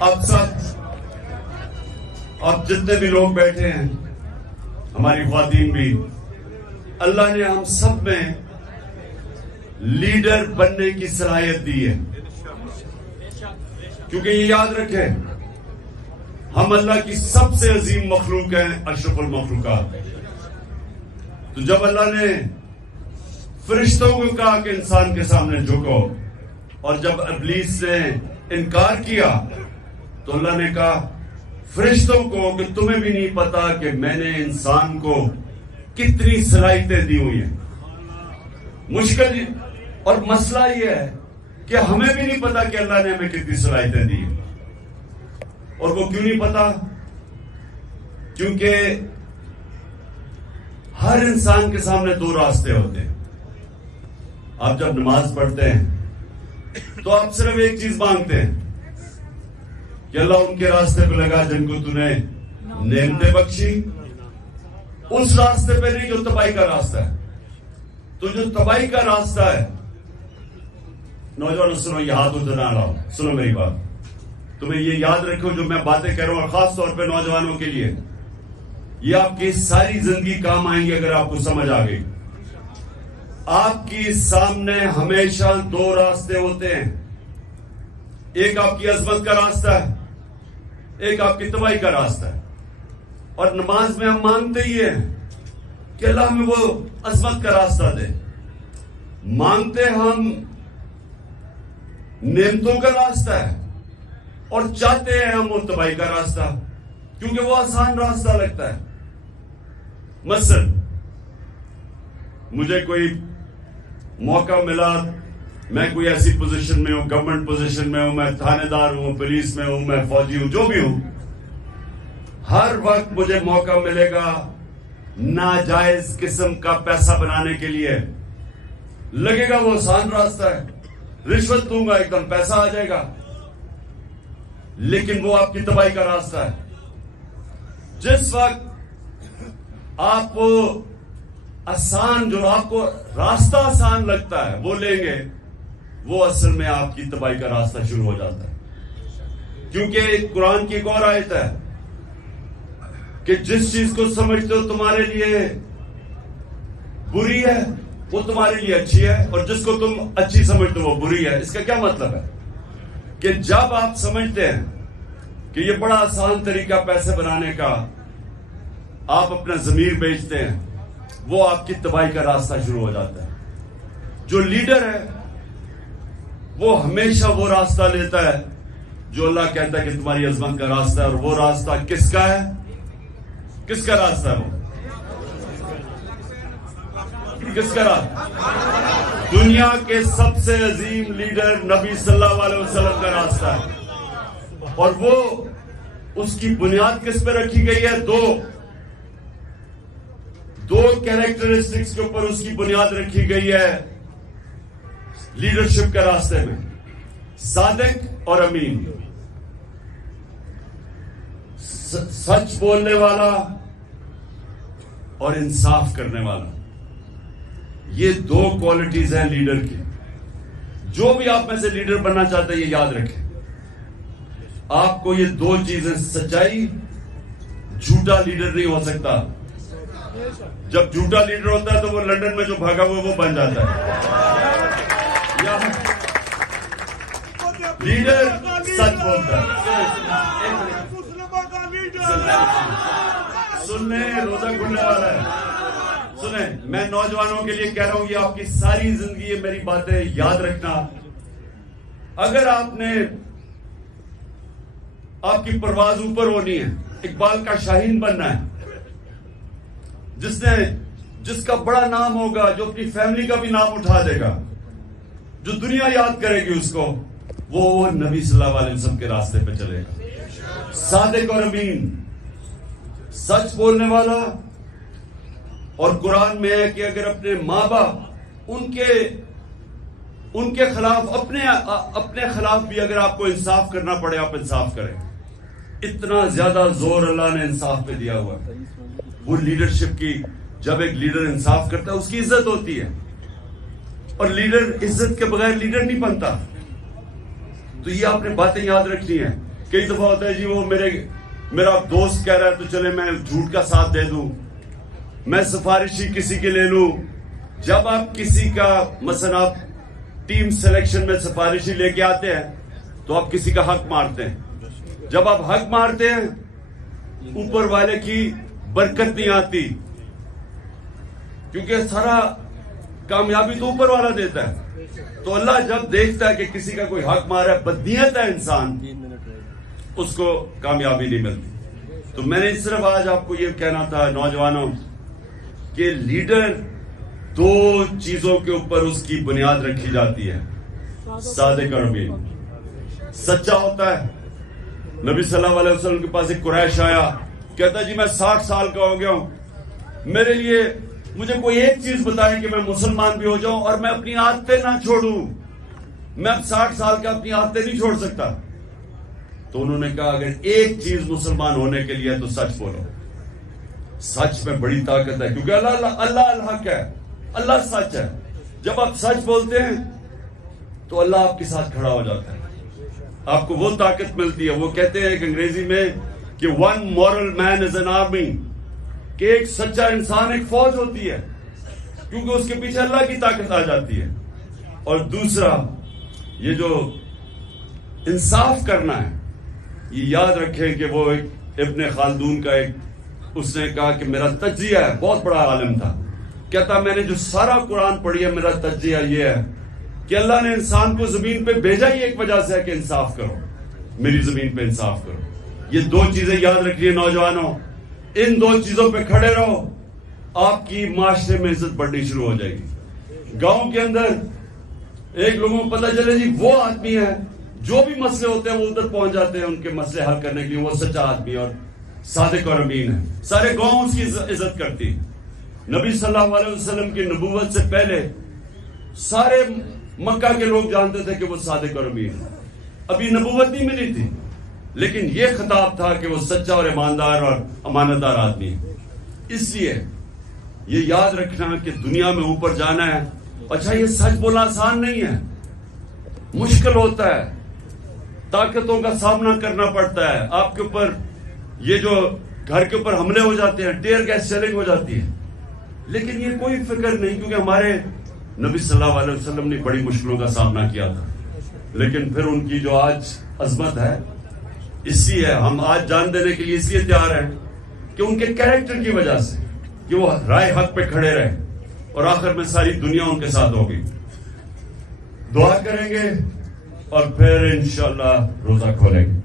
اب سب اب جتنے بھی لوگ بیٹھے ہیں، ہماری خواتین بھی، اللہ نے ہم سب میں لیڈر بننے کی صلاحیت دی ہے. کیونکہ یہ یاد رکھیں، ہم اللہ کی سب سے عظیم مخلوق ہیں، اشرف المخلوقات. تو جب اللہ نے فرشتوں کو کہا کہ انسان کے سامنے جھکو، اور جب ابلیس نے انکار کیا تو اللہ نے کہا فرشتوں کو کہ تمہیں بھی نہیں پتا کہ میں نے انسان کو کتنی صلاحیتیں دی ہوئی ہیں. مشکل اور مسئلہ یہ ہے کہ ہمیں بھی نہیں پتا کہ اللہ نے ہمیں کتنی صلاحیتیں دی ہیں. اور وہ کیوں نہیں پتا؟ کیونکہ ہر انسان کے سامنے دو راستے ہوتے ہیں. آپ جب نماز پڑھتے ہیں تو آپ صرف ایک چیز مانگتے ہیں کہ اللہ ان کے راستے پہ لگا جن کو تو نے نعمتیں بخشی. اس راستے پہ نہیں جو تباہی کا راستہ ہے. تو جو تباہی کا راستہ ہے، نوجوانوں سنو، یہ ہاتھ ادھر نہ لاؤ، سنو میری بات. تمہیں یہ یاد رکھو جو میں باتیں کہہ رہا ہوں، اور خاص طور پہ نوجوانوں کے لیے یہ آپ کی ساری زندگی کام آئیں گی اگر آپ کو سمجھ آ گئی. آپ کی سامنے ہمیشہ دو راستے ہوتے ہیں. ایک آپ کی عظمت کا راستہ ہے، ایک آپ کی تباہی کا راستہ ہے. اور نماز میں ہم مانگتے ہی ہیں کہ اللہ ہمیں وہ عظمت کا راستہ دے. مانگتے ہم نعمتوں کا راستہ ہے اور چاہتے ہیں ہم وہ تباہی کا راستہ، کیونکہ وہ آسان راستہ لگتا ہے. مثلا مجھے کوئی موقع ملا، میں کوئی ایسی پوزیشن میں ہوں، گورنمنٹ پوزیشن میں ہوں، میں تھانے دار ہوں، پولیس میں ہوں، میں فوجی ہوں، جو بھی ہوں، ہر وقت مجھے موقع ملے گا ناجائز قسم کا پیسہ بنانے کے لیے. لگے گا وہ آسان راستہ ہے، رشوت دوں گا ایک دم پیسہ آ جائے گا، لیکن وہ آپ کی تباہی کا راستہ ہے. جس وقت آپ کو آسان، جو آپ کو راستہ آسان لگتا ہے وہ لیں گے، وہ اصل میں آپ کی تباہی کا راستہ شروع ہو جاتا ہے. کیونکہ قرآن کی ایک اور آیت ہے کہ جس چیز کو سمجھتے ہو تمہارے لیے بری ہے وہ تمہارے لیے اچھی ہے، اور جس کو تم اچھی سمجھتے ہو وہ بری ہے. اس کا کیا مطلب ہے؟ کہ جب آپ سمجھتے ہیں کہ یہ بڑا آسان طریقہ پیسے بنانے کا، آپ اپنا ضمیر بیچتے ہیں، وہ آپ کی تباہی کا راستہ شروع ہو جاتا ہے. جو لیڈر ہے وہ ہمیشہ وہ راستہ لیتا ہے جو اللہ کہتا ہے کہ تمہاری عظمت کا راستہ ہے. اور وہ راستہ کس کا ہے؟ کس کا راستہ ہے؟ وہ کس کا راستہ؟ دنیا کے سب سے عظیم لیڈر نبی صلی اللہ علیہ وسلم کا راستہ ہے. اور وہ اس کی بنیاد کس پہ رکھی گئی ہے؟ دو کیریکٹرسٹکس کے اوپر اس کی بنیاد رکھی گئی ہے لیڈرشپ کے راستے میں: صادق اور امین. سچ بولنے والا اور انصاف کرنے والا. یہ دو کوالٹیز ہیں لیڈر کی. جو بھی آپ میں سے لیڈر بننا چاہتے ہیں یہ یاد رکھیں، آپ کو یہ دو چیزیں، سچائی، جھوٹا لیڈر نہیں ہو سکتا. جب جھوٹا لیڈر ہوتا ہے تو وہ لندن میں جو بھاگا ہوا وہ بن جاتا ہے. لیڈر سچ بولتا ہے. سننے روزہ کھلنے والا ہے. سنیں، میں نوجوانوں کے لیے کہہ رہا ہوں، یہ آپ کی ساری زندگی یہ میری باتیں یاد رکھنا. اگر آپ نے، آپ کی پرواز اوپر ہونی ہے، اقبال کا شاہین بننا ہے، جس کا بڑا نام ہوگا، جو اپنی فیملی کا بھی نام اٹھا دے گا، جو دنیا یاد کرے گی اس کو، وہ نبی صلی اللہ علیہ وسلم کے راستے پہ چلے گا. صادق اور امین، سچ بولنے والا. اور قرآن میں ہے کہ اگر اپنے ماں باپ ان کے خلاف، اپنے خلاف بھی اگر آپ کو انصاف کرنا پڑے، آپ انصاف کریں. اتنا زیادہ زور اللہ نے انصاف پہ دیا ہوا ہے. وہ لیڈرشپ کی، جب ایک لیڈر انصاف کرتا ہے اس کی عزت ہوتی ہے، اور لیڈر عزت کے بغیر لیڈر نہیں بنتا. تو یہ آپ نے باتیں یاد رکھنی ہیں کئی دفعہ ہوتا ہے جی وہ میرا دوست کہہ رہا ہے تو چلے میں جھوٹ کا ساتھ دے دوں، میں سفارشی کسی کے لے لوں. جب آپ کسی کا مثلا آپ ٹیم سلیکشن میں سفارشی لے کے آتے ہیں تو آپ کسی کا حق مارتے ہیں. جب آپ حق مارتے ہیں اوپر والے کی برکت نہیں آتی، کیونکہ سارا کامیابی تو اوپر والا دیتا ہے. تو اللہ جب دیکھتا ہے کہ کسی کا کوئی حق مارا ہے، بدنیت ہے انسان، اس کو کامیابی نہیں ملتی. تو میں نے صرف آج آپ کو یہ کہنا تھا نوجوانوں کہ لیڈر دو چیزوں کے اوپر اس کی بنیاد رکھی جاتی ہے. صادق اور امین، سچا ہوتا ہے. نبی صلی اللہ علیہ وسلم کے پاس ایک قریش آیا، کہتا جی میں 60 سال کا ہو گیا ہوں، میرے لیے مجھے کوئی ایک چیز بتائیں کہ میں مسلمان بھی ہو جاؤں اور میں اپنی عادتیں نہ چھوڑوں. میں اب 60 سال کا اپنی عادتیں نہیں چھوڑ سکتا. تو انہوں نے کہا اگر ایک چیز مسلمان ہونے کے لیے تو سچ بولو. سچ میں بڑی طاقت ہے، کیونکہ اللہ الحق ہے، اللہ سچ ہے. جب آپ سچ بولتے ہیں تو اللہ آپ کے ساتھ کھڑا ہو جاتا ہے، آپ کو وہ طاقت ملتی ہے. وہ کہتے ہیں کہ انگریزی میں کہ one moral man is an army, کہ ایک سچا انسان ایک فوج ہوتی ہے، کیونکہ اس کے پیچھے اللہ کی طاقت آ جاتی ہے. اور دوسرا یہ جو انصاف کرنا ہے، یہ یاد رکھیں کہ وہ ایک ابن خلدون کا اس نے کہا کہ میرا تجزیہ ہے، بہت بڑا عالم تھا، کہتا میں نے جو سارا قرآن پڑھی ہے میرا تجزیہ یہ ہے کہ اللہ نے انسان کو زمین پہ بھیجا ہی ایک وجہ سے ہے کہ انصاف کرو، میری زمین پہ انصاف کرو. یہ دو چیزیں یاد رکھیے نوجوانوں، ان دو چیزوں پہ کھڑے رہو، آپ کی معاشرے میں عزت بڑھنی شروع ہو جائے گی. گاؤں کے اندر ایک لوگوں کو پتہ چلے جی وہ آدمی ہے، جو بھی مسئلے ہوتے ہیں وہ ادھر پہنچ جاتے ہیں ان کے مسئلے حل کرنے کے لیے، وہ سچا آدمی اور صادق اور امین ہے. سارے گاؤں اس کی عزت کرتی. نبی صلی اللہ علیہ وسلم کی نبوت سے پہلے سارے مکہ کے لوگ جانتے تھے کہ وہ صادق اور امین ہے. ابھی نبوت نہیں ملی تھی، لیکن یہ خطاب تھا کہ وہ سچا اور ایماندار اور امانت دار آدمی ہے. اس لیے یہ یاد رکھنا کہ دنیا میں اوپر جانا ہے. اچھا یہ سچ بولنا آسان نہیں ہے، مشکل ہوتا ہے، طاقتوں کا سامنا کرنا پڑتا ہے. آپ کے اوپر یہ جو گھر کے اوپر حملے ہو جاتے ہیں، ٹیئر گیس شیلنگ ہو جاتی ہے، لیکن یہ کوئی فکر نہیں، کیونکہ ہمارے نبی صلی اللہ علیہ وسلم نے بڑی مشکلوں کا سامنا کیا تھا. لیکن پھر ان کی جو آج عظمت ہے، اسی ہے ہم آج جان دینے کے لیے اس لیے تیار ہیں کہ ان کے کیریکٹر کی وجہ سے کہ وہ رائے حق پہ کھڑے رہے اور آخر میں ساری دنیا ان کے ساتھ ہوگی. دعا کریں گے اور پھر انشاءاللہ روزہ کھولیں گے.